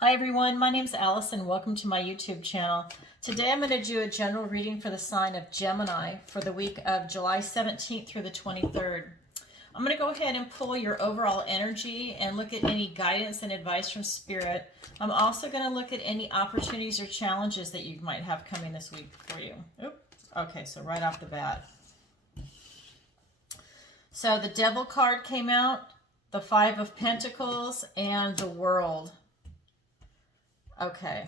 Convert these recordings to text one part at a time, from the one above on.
Hi everyone, my name's Allison. Welcome to my YouTube channel. Today I'm going to do a general reading for the sign of Gemini for the week of July 17th through the 23rd. I'm going to go ahead and pull your overall energy and look at any guidance and advice from Spirit. I'm also going to look at any opportunities or challenges that you might have coming this week for you. Okay, so right off the bat. So the Devil card came out, the Five of Pentacles, and the World. Okay.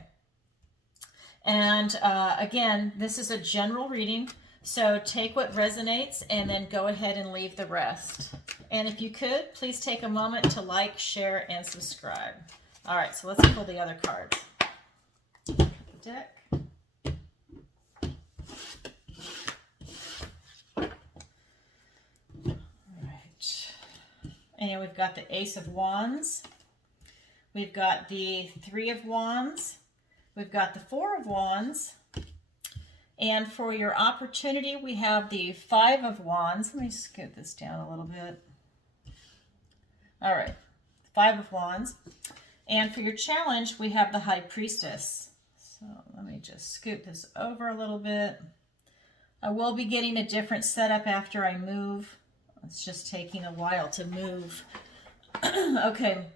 And again, this is a general reading, so take what resonates and then go ahead and leave the rest. And if you could, please take a moment to like, share, and subscribe. All right, so let's pull the other cards. The deck. All right. And we've got the Ace of Wands. We've got the Three of Wands. We've got the Four of Wands. And for your opportunity, we have the Five of Wands. Let me scoot this down a little bit. All right, Five of Wands. And for your challenge, we have the High Priestess. So let me just scoot this over a little bit. I will be getting a different setup after I move. It's just taking a while to move. Okay.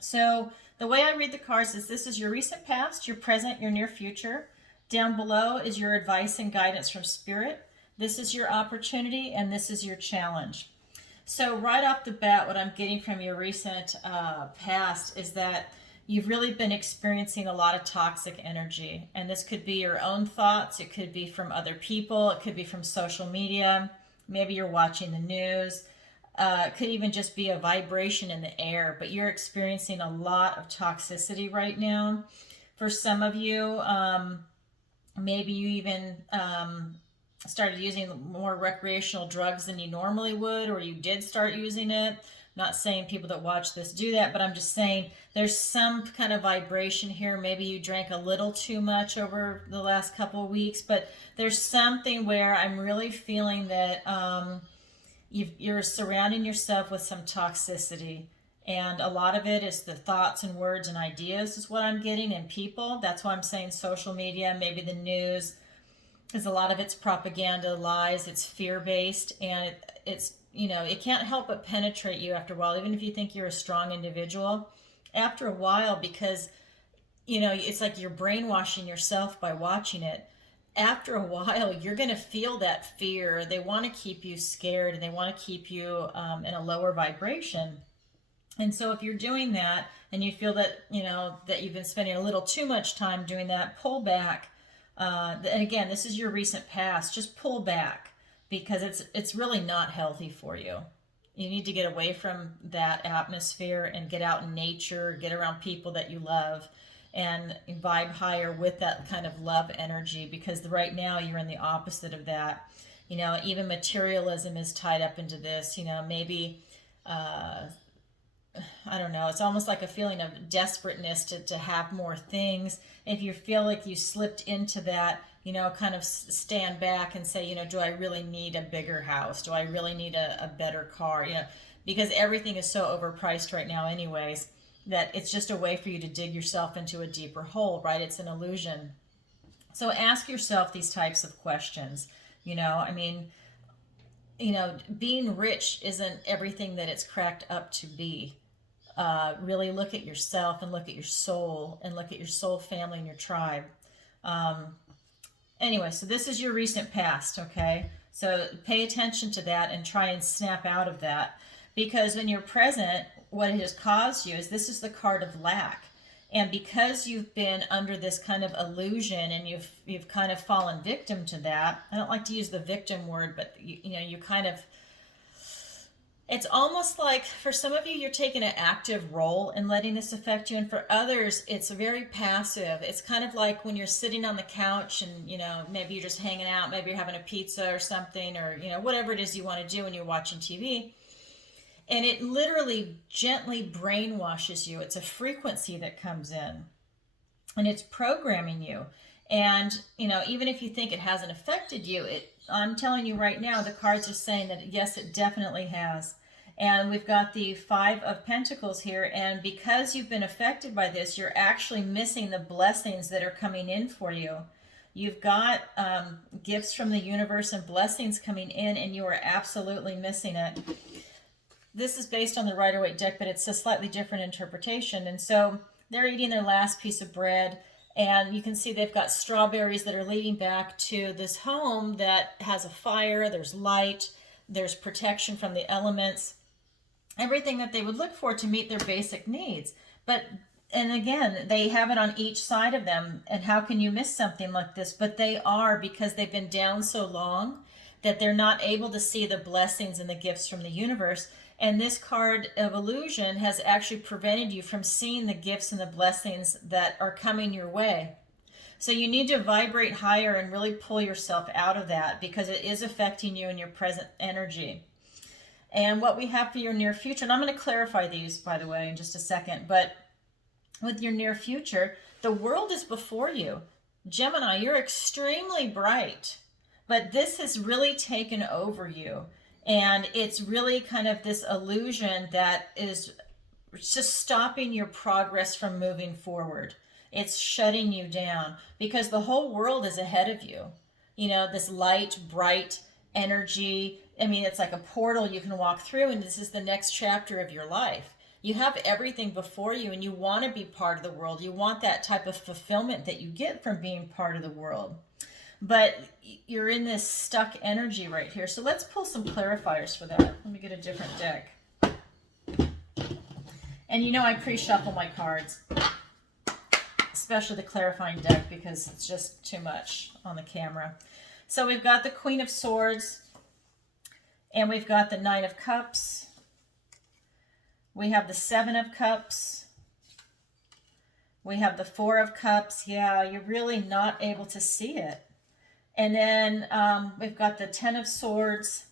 So the way I read the cards is this is your recent past, your present, your near future. Down below is your advice and guidance from Spirit. This is your opportunity, and this is your challenge. So right off the bat, what I'm getting from your recent past is that you've really been experiencing a lot of toxic energy. And this could be your own thoughts. It could be from other people. It could be from social media. Maybe you're watching the news. It could even just be a vibration in the air, but you're experiencing a lot of toxicity right now. For some of you, maybe you even started using more recreational drugs than you normally would, or you did start using it. I'm not saying people that watch this do that, but I'm just saying there's some kind of vibration here. Maybe you drank a little too much over the last couple of weeks, but there's something where I'm really feeling that you're surrounding yourself with some toxicity, and a lot of it is the thoughts and words and ideas is what I'm getting, and people. That's why I'm saying social media, maybe the news, because a lot of it's propaganda, lies, it's fear-based, and it's, you know, it can't help but penetrate you after a while, even if you think you're a strong individual. After a while, because, you know, it's like you're brainwashing yourself by watching it. After a while, you're going to feel that fear. They want to keep you scared, and they want to keep you in a lower vibration. And so if you're doing that and you feel that, you know, that you've been spending a little too much time doing that, pull back. And again, this is your recent past. Just pull back, because it's really not healthy for you. You need to get away from that atmosphere and get out in nature, get around people that you love, and vibe higher with that kind of love energy, because right now you're in the opposite of that. You know, even materialism is tied up into this. You know, maybe, I don't know, it's almost like a feeling of desperateness to have more things. If you feel like you slipped into that, you know, kind of stand back and say, you know, do I really need a bigger house? Do I really need a better car? You know, because everything is so overpriced right now anyways, that it's just a way for you to dig yourself into a deeper hole, right? It's an illusion. So ask yourself these types of questions. You know, I mean, you know, being rich isn't everything that it's cracked up to be. Really look at yourself and look at your soul and look at your soul family and your tribe. Anyway, so this is your recent past, okay? So pay attention to that and try and snap out of that. Because when you're present, what it has caused you is this is the card of lack. And because you've been under this kind of illusion and you've kind of fallen victim to that, I don't like to use the victim word, but you know, you kind of, it's almost like for some of you, you're taking an active role in letting this affect you. And for others, it's very passive. It's kind of like when you're sitting on the couch and, you know, maybe you're just hanging out, maybe you're having a pizza or something, or, you know, whatever it is you want to do when you're watching TV. And it literally gently brainwashes you. It's a frequency that comes in, and it's programming you. And, you know, even if you think it hasn't affected you, I'm telling you right now, the cards are saying that, yes, it definitely has. And we've got the Five of Pentacles here, and because you've been affected by this, you're actually missing the blessings that are coming in for you. You've got gifts from the universe and blessings coming in, and you are absolutely missing it. This is based on the Rider-Waite deck, but it's a slightly different interpretation. And so they're eating their last piece of bread, and you can see they've got strawberries that are leading back to this home that has a fire, there's light, there's protection from the elements, everything that they would look for to meet their basic needs. But, and again, they have it on each side of them, and how can you miss something like this? But they are, because they've been down so long that they're not able to see the blessings and the gifts from the universe. And this card of illusion has actually prevented you from seeing the gifts and the blessings that are coming your way. So you need to vibrate higher and really pull yourself out of that, because it is affecting you in your present energy. And what we have for your near future, and I'm going to clarify these, by the way, in just a second, but with your near future, the world is before you. Gemini, you're extremely bright, but this has really taken over you. And it's really kind of this illusion that is just stopping your progress from moving forward. It's shutting you down, because the whole world is ahead of you. You know, this light, bright energy. I mean, it's like a portal you can walk through, and this is the next chapter of your life. You have everything before you, and you want to be part of the world. You want that type of fulfillment that you get from being part of the world. But you're in this stuck energy right here. So let's pull some clarifiers for that. Let me get a different deck. And you know I pre-shuffle my cards, especially the clarifying deck, because it's just too much on the camera. So we've got the Queen of Swords, and we've got the Nine of Cups. We have the Seven of Cups. We have the Four of Cups. Yeah, you're really not able to see it. And then we've got the Ten of Swords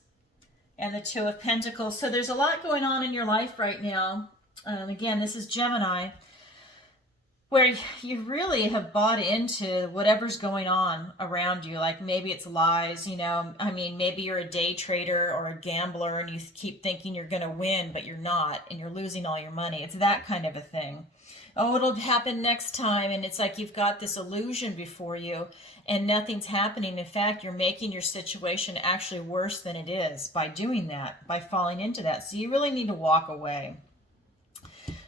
and the Two of Pentacles. So there's a lot going on in your life right now. Again, this is Gemini, where you really have bought into whatever's going on around you. Like maybe it's lies, you know. I mean, maybe you're a day trader or a gambler, and you keep thinking you're going to win, but you're not, and you're losing all your money. It's that kind of a thing. Oh, it'll happen next time. And it's like you've got this illusion before you, and nothing's happening. In fact, you're making your situation actually worse than it is by doing that, by falling into that. So you really need to walk away.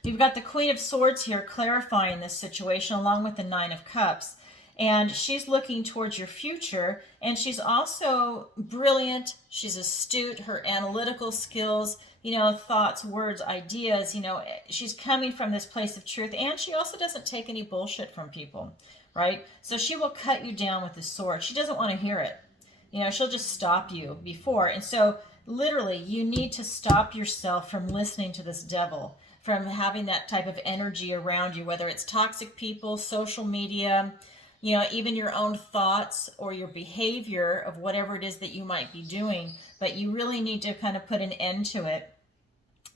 You've got the Queen of Swords here clarifying this situation, along with the Nine of Cups. And she's looking towards your future, and she's also brilliant. She's astute. Her analytical skills, you know, thoughts, words, ideas, you know, she's coming from this place of truth. And she also doesn't take any bullshit from people, right? So she will cut you down with the sword. She doesn't want to hear it. You know, she'll just stop you before. And so literally you need to stop yourself from listening to this devil, from having that type of energy around you, whether it's toxic people, social media, you know, even your own thoughts or your behavior of whatever it is that you might be doing. But you really need to kind of put an end to it,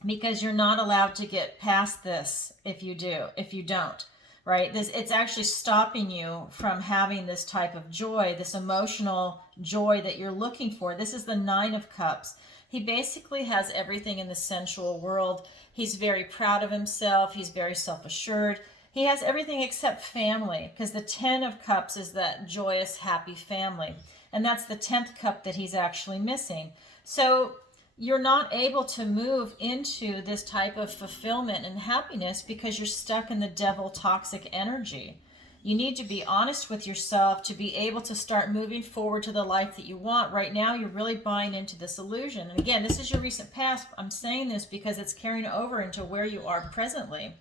because you're not allowed to get past this if you don't, right? It's actually stopping you from having this type of joy, this emotional joy that you're looking for. This is the Nine of Cups. He basically has everything in the sensual world. He's very proud of himself. He's very self-assured. He has everything except family, because the Ten of Cups is that joyous, happy family. And that's the 10th cup that he's actually missing. So you're not able to move into this type of fulfillment and happiness because you're stuck in the devil toxic energy. You need to be honest with yourself to be able to start moving forward to the life that you want. Right now, you're really buying into this illusion. And again, this is your recent past. I'm saying this because it's carrying over into where you are presently.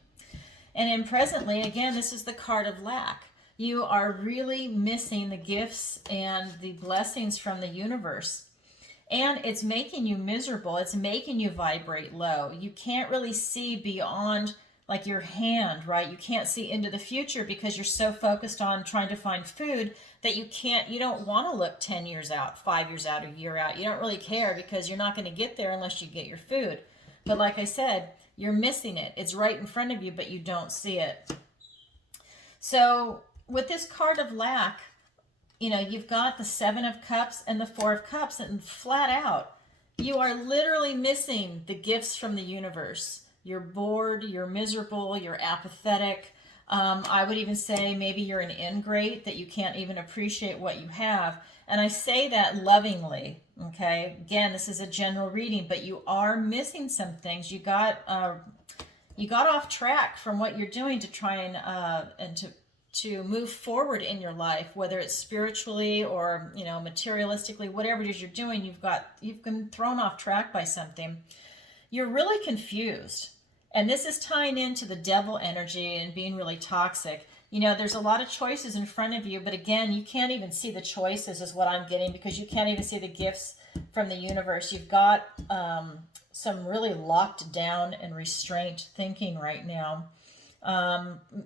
And in presently, again, this is the card of lack. You are really missing the gifts and the blessings from the universe. And it's making you miserable. It's making you vibrate low. You can't really see beyond like your hand, right? You can't see into the future because you're so focused on trying to find food that you don't want to look 10 years out, 5 years out, a year out. You don't really care because you're not going to get there unless you get your food. But like I said, you're missing it. It's right in front of you, but you don't see it. So with this card of lack, you know, you've got the Seven of Cups and the Four of Cups, and flat out, You are literally missing the gifts from the universe. You're bored, you're miserable, you're apathetic. I would even say maybe you're an ingrate, that you can't even appreciate what you have. And I say that lovingly, okay? Again, this is a general reading, but you are missing some things. You got off track from what you're doing to try and to move forward in your life, whether it's spiritually or, you know, materialistically, whatever it is you're doing. You've been thrown off track by something. You're really confused. And this is tying into the devil energy and being really toxic. You know, there's a lot of choices in front of you, but again, you can't even see the choices is what I'm getting, because you can't even see the gifts from the universe. You've got some really locked down and restrained thinking right now.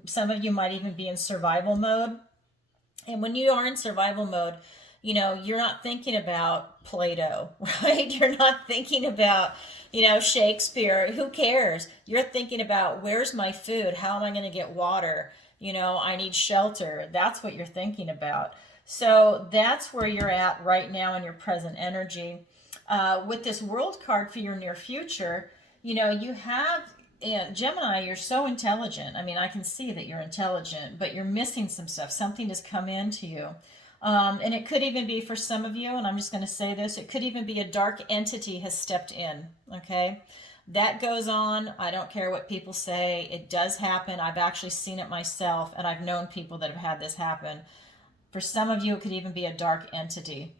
Some of you might even be in survival mode. And when you are in survival mode, you know, you're not thinking about Plato, right? You're not thinking about, you know, Shakespeare. Who cares? You're thinking about, where's my food? How am I going to get water? You know, I need shelter. That's what you're thinking about. So that's where you're at right now in your present energy. With this world card for your near future, you know, you have, Gemini, you're so intelligent. I mean, I can see that you're intelligent, but you're missing some stuff. Something has come into you. And it could even be for some of you, and I'm just going to say this, it could even be a dark entity has stepped in, okay? That goes on. I don't care what people say. It does happen. I've actually seen it myself, and I've known people that have had this happen. For some of you, it could even be a dark entity.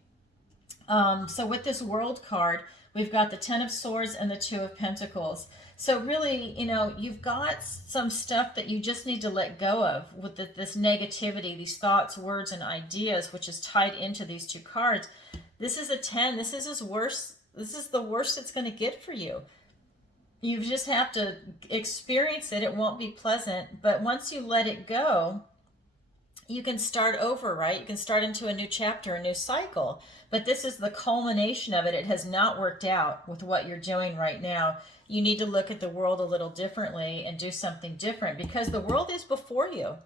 So with this world card, we've got the Ten of Swords and the Two of Pentacles. So really, you know, you've got some stuff that you just need to let go of with this negativity, these thoughts, words, and ideas, which is tied into these two cards. This is a 10. This is the worst it's going to get for you. You just have to experience it. It won't be pleasant. But once you let it go, you can start over, right? You can start into a new chapter, a new cycle. But this is the culmination of it. It has not worked out with what you're doing right now. You need to look at the world a little differently and do something different, because the world is before you.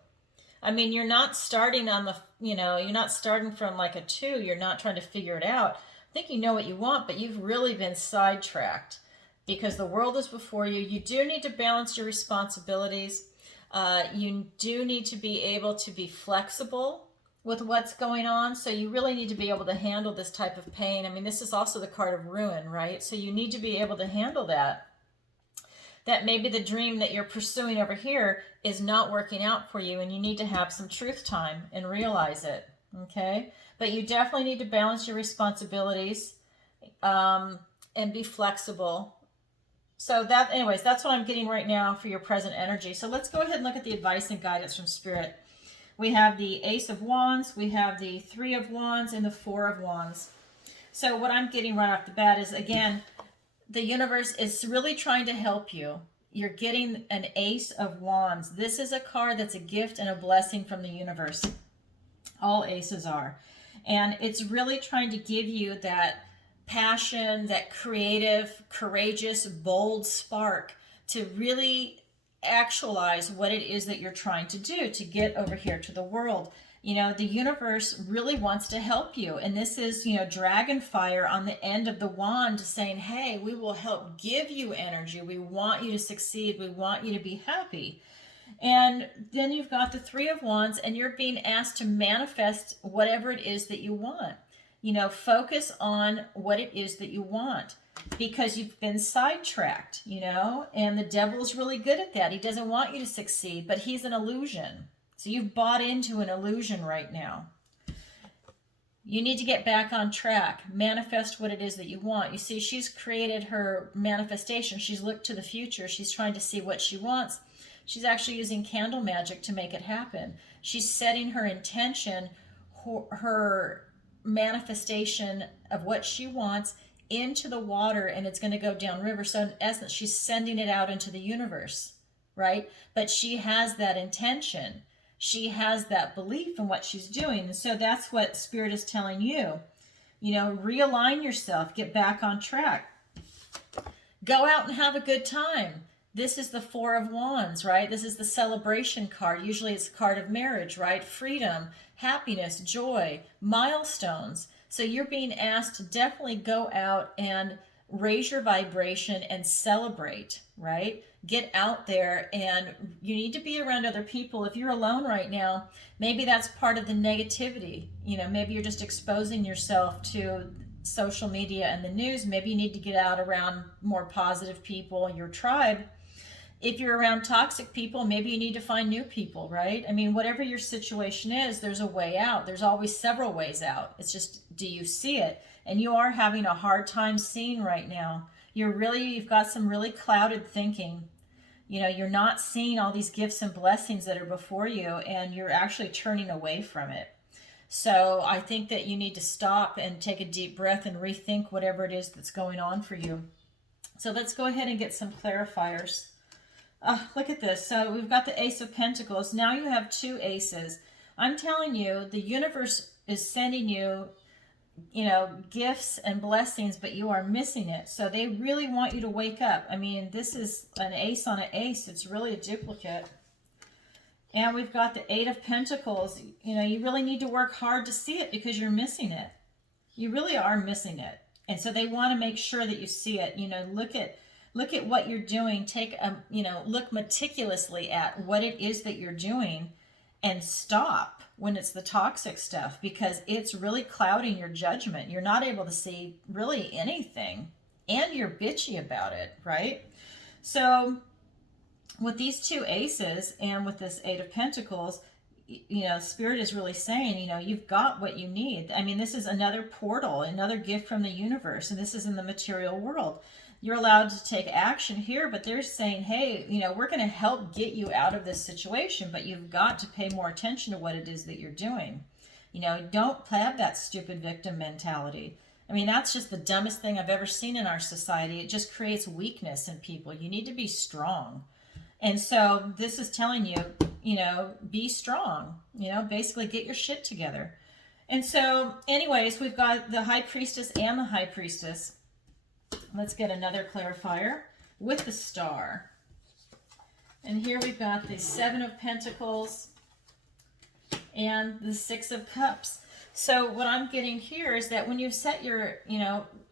I mean, you're not starting on the, you know, you're not starting from like a 2. You're not trying to figure it out. I think you know what you want, but you've really been sidetracked because the world is before you. You do need to balance your responsibilities. You do need to be able to be flexible with what's going on. So you really need to be able to handle this type of pain. I mean, this is also the card of ruin, right? So you need to be able to handle that. That maybe the dream that you're pursuing over here is not working out for you, and you need to have some truth time and realize it, okay? But you definitely need to balance your responsibilities and be flexible. So that, anyways, that's what I'm getting right now for your present energy. So let's go ahead and look at the advice and guidance from Spirit. We have the Ace of Wands, we have the 3 of Wands, and the 4 of Wands. So what I'm getting right off the bat is, again, the universe is really trying to help you. You're getting an Ace of Wands. This is a card that's a gift and a blessing from the universe. All aces are. And it's really trying to give you that passion, that creative, courageous, bold spark to really actualize what it is that you're trying to do to get over here to the world. You know, the universe really wants to help you. And this is, you know, dragon fire on the end of the wand saying, hey, we will help give you energy. We want you to succeed. We want you to be happy. And then you've got the 3 of Wands, and you're being asked to manifest whatever it is that you want. You know, focus on what it is that you want, because you've been sidetracked, you know, and the devil is really good at that. He doesn't want you to succeed, but he's an illusion. So you've bought into an illusion right now. You need to get back on track. Manifest what it is that you want. You see, she's created her manifestation. She's looked to the future. She's trying to see what she wants. She's actually using candle magic to make it happen. She's setting her intention, her manifestation of what she wants into the water, and it's going to go downriver. So in essence, she's sending it out into the universe, right? But she has that intention. She has that belief in what she's doing. And so that's what Spirit is telling you. You know, realign yourself, get back on track. Go out and have a good time. This is the 4 of Wands, right? This is the celebration card. Usually it's a card of marriage, right? Freedom, happiness, joy, milestones. So you're being asked to definitely go out and raise your vibration and celebrate, right? Get out there, and you need to be around other people. If you're alone right now, maybe that's part of the negativity. You know, maybe you're just exposing yourself to social media and the news. Maybe you need to get out around more positive people, your tribe. If you're around toxic people, maybe you need to find new people, right? I mean, whatever your situation is, there's a way out. There's always several ways out. It's just, do you see it? And you are having a hard time seeing right now. You've got some really clouded thinking. You know, you're not seeing all these gifts and blessings that are before you, and you're actually turning away from it. So I think that you need to stop and take a deep breath and rethink whatever it is that's going on for you. So let's go ahead and get some clarifiers. Look at this. So we've got the Ace of Pentacles. Now you have two aces. I'm telling you, the universe is sending you, gifts and blessings, but you are missing it. So they really want you to wake up. I mean, this is an ace on an ace. It's really a duplicate. And we've got the Eight of Pentacles. You really need to work hard to see it because you're missing it. You really are missing it. And so they want to make sure that you see it. Look at what you're doing. Look meticulously at what it is that you're doing, and stop when it's the toxic stuff, because it's really clouding your judgment. You're not able to see really anything, and you're bitchy about it, right? So with these two aces and with this Eight of Pentacles, Spirit is really saying, you've got what you need. I mean, this is another portal, another gift from the universe, and this is in the material world. You're allowed to take action here, but they're saying, hey, we're going to help get you out of this situation, but you've got to pay more attention to what it is that you're doing. Don't have that stupid victim mentality. I mean, that's just the dumbest thing I've ever seen in our society. It just creates weakness in people. You need to be strong. And so this is telling you, be strong, basically get your shit together. And so anyways, we've got the High Priestess and the High Priestess. Let's get another clarifier with the Star. And here we've got the Seven of Pentacles and the Six of Cups. So what I'm getting here is that when you set your,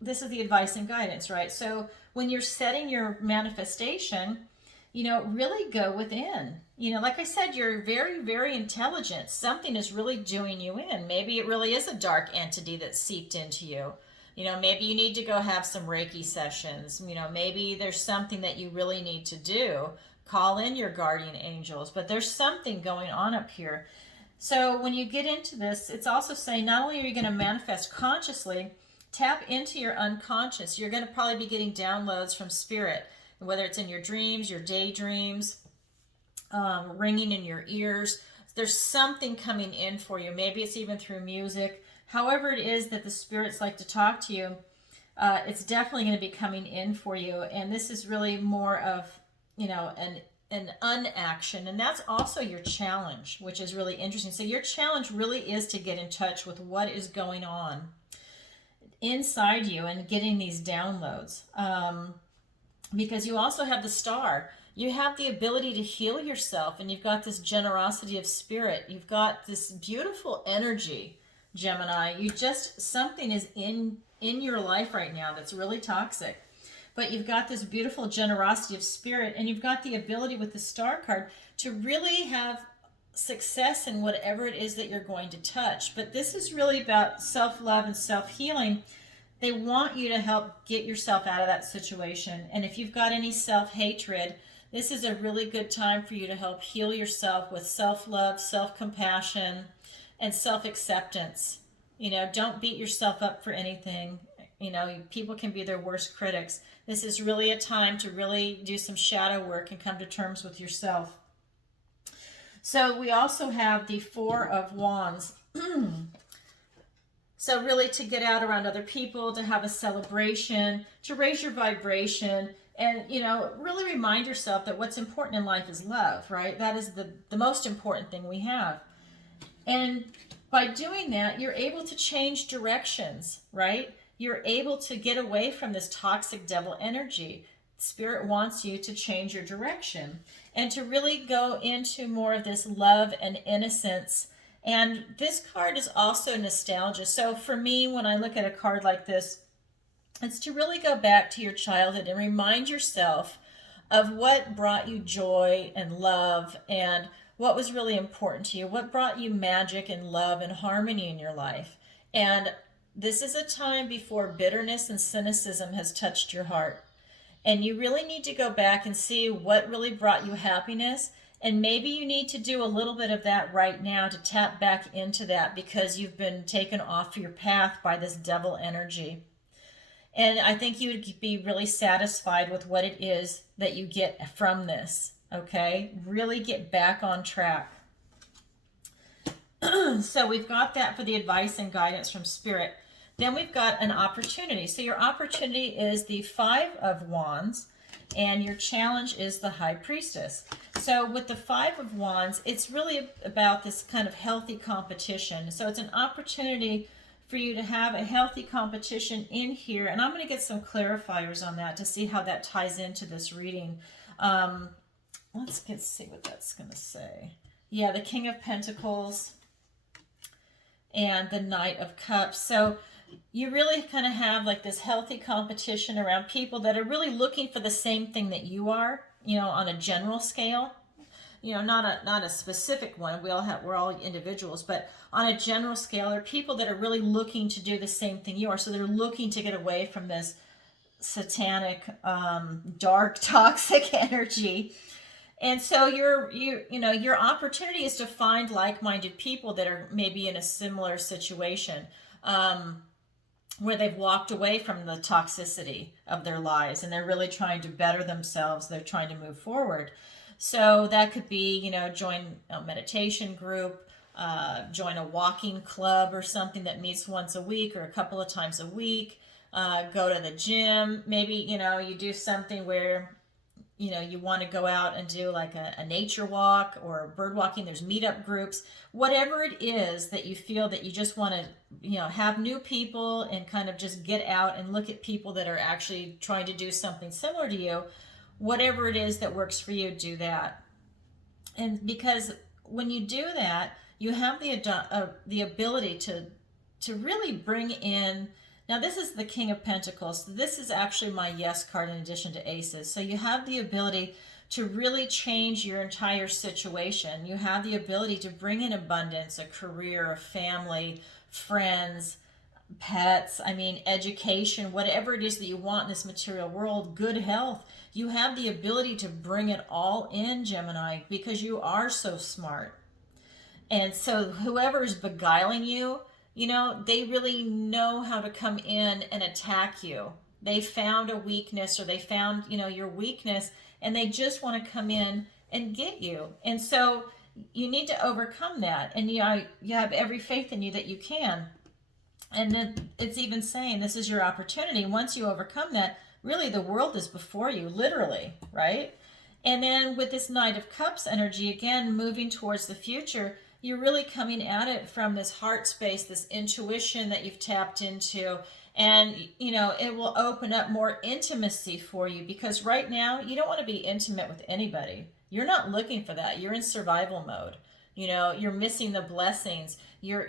this is the advice and guidance, right? So when you're setting your manifestation, really go within. Like I said, you're very, very intelligent. Something is really doing you in. Maybe it really is a dark entity that seeped into you. Maybe you need to go have some Reiki sessions. Maybe there's something that you really need to do. Call in your guardian angels. But there's something going on up here. So when you get into this, it's also saying not only are you going to manifest consciously, tap into your unconscious. You're going to probably be getting downloads from Spirit, whether it's in your dreams, your daydreams, ringing in your ears. There's something coming in for you. Maybe it's even through music. However it is that the spirits like to talk to you, it's definitely going to be coming in for you. And this is really more of, an unaction. And that's also your challenge, which is really interesting. So your challenge really is to get in touch with what is going on inside you and getting these downloads. Because you also have the Star. You have the ability to heal yourself, and you've got this generosity of spirit. You've got this beautiful energy, Gemini. Something is in your life right now that's really toxic. But you've got this beautiful generosity of spirit, and you've got the ability with the Star card to really have success in whatever it is that you're going to touch. But this is really about self-love and self-healing. They want you to help get yourself out of that situation. And if you've got any self-hatred, this is a really good time for you to help heal yourself with self-love, self-compassion, and self-acceptance. Don't beat yourself up for anything. People can be their worst critics. This is really a time to really do some shadow work and come to terms with yourself. So we also have the Four of Wands. So really to get out around other people, to have a celebration, to raise your vibration, and, really remind yourself that what's important in life is love, right? That is the most important thing we have. And by doing that, you're able to change directions, right? You're able to get away from this toxic devil energy. Spirit wants you to change your direction and to really go into more of this love and innocence. And this card is also nostalgia. So for me, when I look at a card like this, It's to really go back to your childhood and remind yourself of what brought you joy and love and what was really important to you, what brought you magic and love and harmony in your life. And this is a time before bitterness and cynicism has touched your heart. And you really need to go back and see what really brought you happiness. And maybe you need to do a little bit of that right now to tap back into that because you've been taken off your path by this devil energy. And I think you would be really satisfied with what it is that you get from this. Okay? Really get back on track. So we've got that for the advice and guidance from Spirit. Then we've got an opportunity. So your opportunity is the Five of Wands, and your challenge is the High Priestess. So with the Five of Wands, it's really about this kind of healthy competition. So it's an opportunity for you to have a healthy competition in here. And I'm going to get some clarifiers on that to see how that ties into this reading. Let's see what that's going to say. Yeah, the King of Pentacles and the Knight of Cups. So you really kind of have like this healthy competition around people that are really looking for the same thing that you are, you know, on a general scale. You know, not a specific one. We're all individuals, but on a general scale, there are people that are really looking to do the same thing you are. So they're looking to get away from this satanic, dark, toxic energy. And so your opportunity is to find like-minded people that are maybe in a similar situation, where they've walked away from the toxicity of their lives and they're really trying to better themselves. They're trying to move forward. So that could be, you know, join a meditation group, join a walking club or something that meets once a week or a couple of times a week, go to the gym. Maybe, you know, you do something where, you know, you want to go out and do like a nature walk or bird walking. There's meetup groups, whatever it is that you feel that you just want to, you know, have new people and kind of just get out and look at people that are actually trying to do something similar to you. Whatever it is that works for you, do that. And because when you do that, you have the ability to really bring in. Now, this is the King of Pentacles. So this is actually my yes card in addition to aces. So you have the ability to really change your entire situation. You have the ability to bring in abundance, a career, a family, friends, pets, I mean, education, whatever it is that you want in this material world, good health. You have the ability to bring it all in, Gemini, because you are so smart. And so whoever is beguiling you, you know, they really know how to come in and attack you. They found a weakness or they found, you know, your weakness and they just want to come in and get you. And so you need to overcome that. And you have every faith in you that you can. And then it's even saying this is your opportunity. Once you overcome that, really the world is before you, literally, right? And then with this Knight of Cups energy, again, moving towards the future, you're really coming at it from this heart space, this intuition that you've tapped into. And, you know, it will open up more intimacy for you because right now you don't want to be intimate with anybody. You're not looking for that. You're in survival mode. You know, you're missing the blessings. You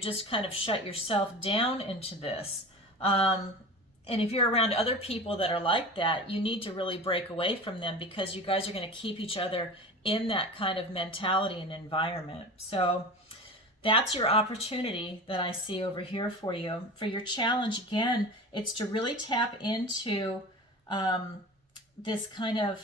just kind of shut yourself down into this. And if you're around other people that are like that, you need to really break away from them because you guys are going to keep each other in that kind of mentality and environment. So that's your opportunity that I see over here for you. For your challenge, again, it's to really tap into this kind of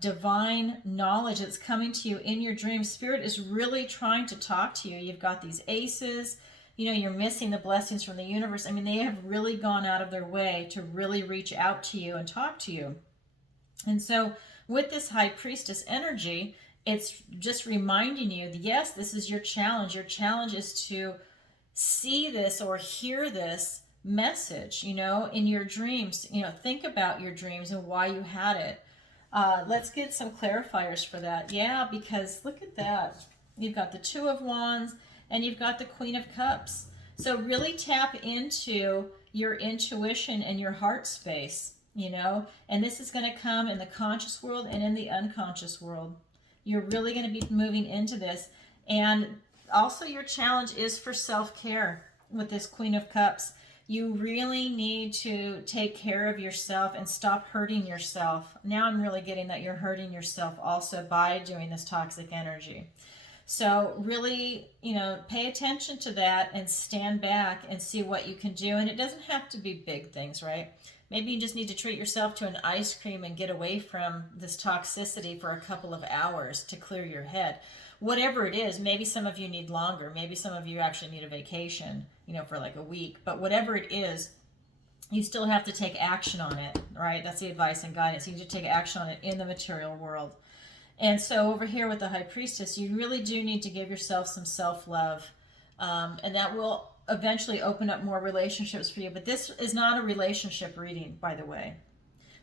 divine knowledge that's coming to you in your dreams. Spirit is really trying to talk to you. You've got these aces. You know, you're missing the blessings from the universe. I mean, they have really gone out of their way to really reach out to you and talk to you. And so with this High Priestess energy, it's just reminding you, yes, this is your challenge. Your challenge is to see this or hear this message, you know, in your dreams. You know, think about your dreams and why you had it. Let's get some clarifiers for that. Yeah, because look at that. You've got the Two of Wands and you've got the Queen of Cups. So really tap into your intuition and your heart space, you know, and this is going to come in the conscious world and in the unconscious world. You're really going to be moving into this. And also your challenge is for self-care with this Queen of Cups. You really need to take care of yourself and stop hurting yourself. Now I'm really getting that you're hurting yourself also by doing this toxic energy. So really, pay attention to that and stand back and see what you can do. And it doesn't have to be big things, right? Maybe you just need to treat yourself to an ice cream and get away from this toxicity for a couple of hours to clear your head. Whatever it is, maybe some of you need longer. Maybe some of you actually need a vacation, for like a week. But whatever it is, you still have to take action on it, right? That's the advice and guidance. You need to take action on it in the material world. And so over here with the High Priestess, you really do need to give yourself some self-love. And that will eventually open up more relationships for you. But this is not a relationship reading, by the way.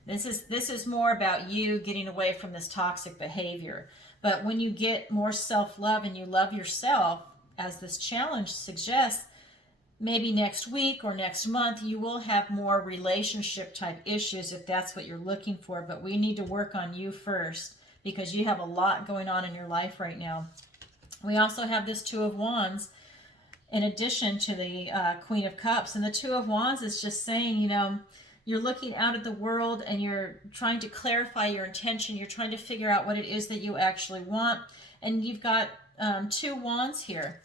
This is more about you getting away from this toxic behavior. But when you get more self-love and you love yourself, as this challenge suggests, maybe next week or next month, you will have more relationship type issues if that's what you're looking for. But we need to work on you first because you have a lot going on in your life right now. We also have this Two of Wands in addition to the Queen of Cups. And the Two of Wands is just saying, you're looking out at the world and you're trying to clarify your intention. You're trying to figure out what it is that you actually want. And you've got two wands here.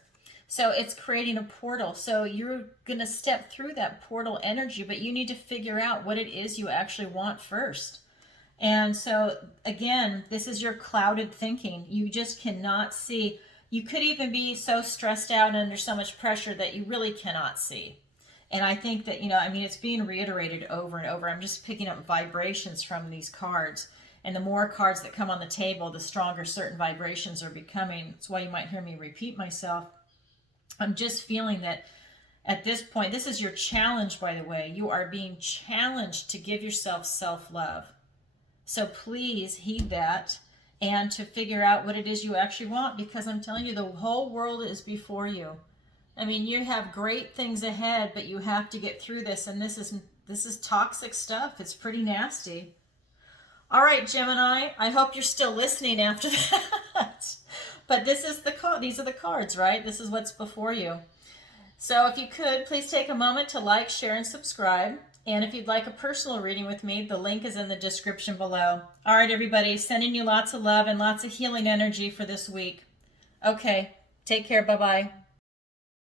So it's creating a portal. So you're going to step through that portal energy, but you need to figure out what it is you actually want first. And so, again, this is your clouded thinking. You just cannot see. You could even be so stressed out and under so much pressure that you really cannot see. And I think that, it's being reiterated over and over. I'm just picking up vibrations from these cards. And the more cards that come on the table, the stronger certain vibrations are becoming. That's why you might hear me repeat myself. I'm just feeling that at this point, this is your challenge, by the way. You are being challenged to give yourself self-love. So please heed that and to figure out what it is you actually want, because I'm telling you, the whole world is before you. I mean, you have great things ahead, but you have to get through this, and this is toxic stuff. It's pretty nasty. All right, Gemini, I hope you're still listening after that. But these are the cards, right? This is what's before you. So if you could, please take a moment to like, share, and subscribe. And if you'd like a personal reading with me, the link is in the description below. All right, everybody, sending you lots of love and lots of healing energy for this week. Okay, take care. Bye-bye.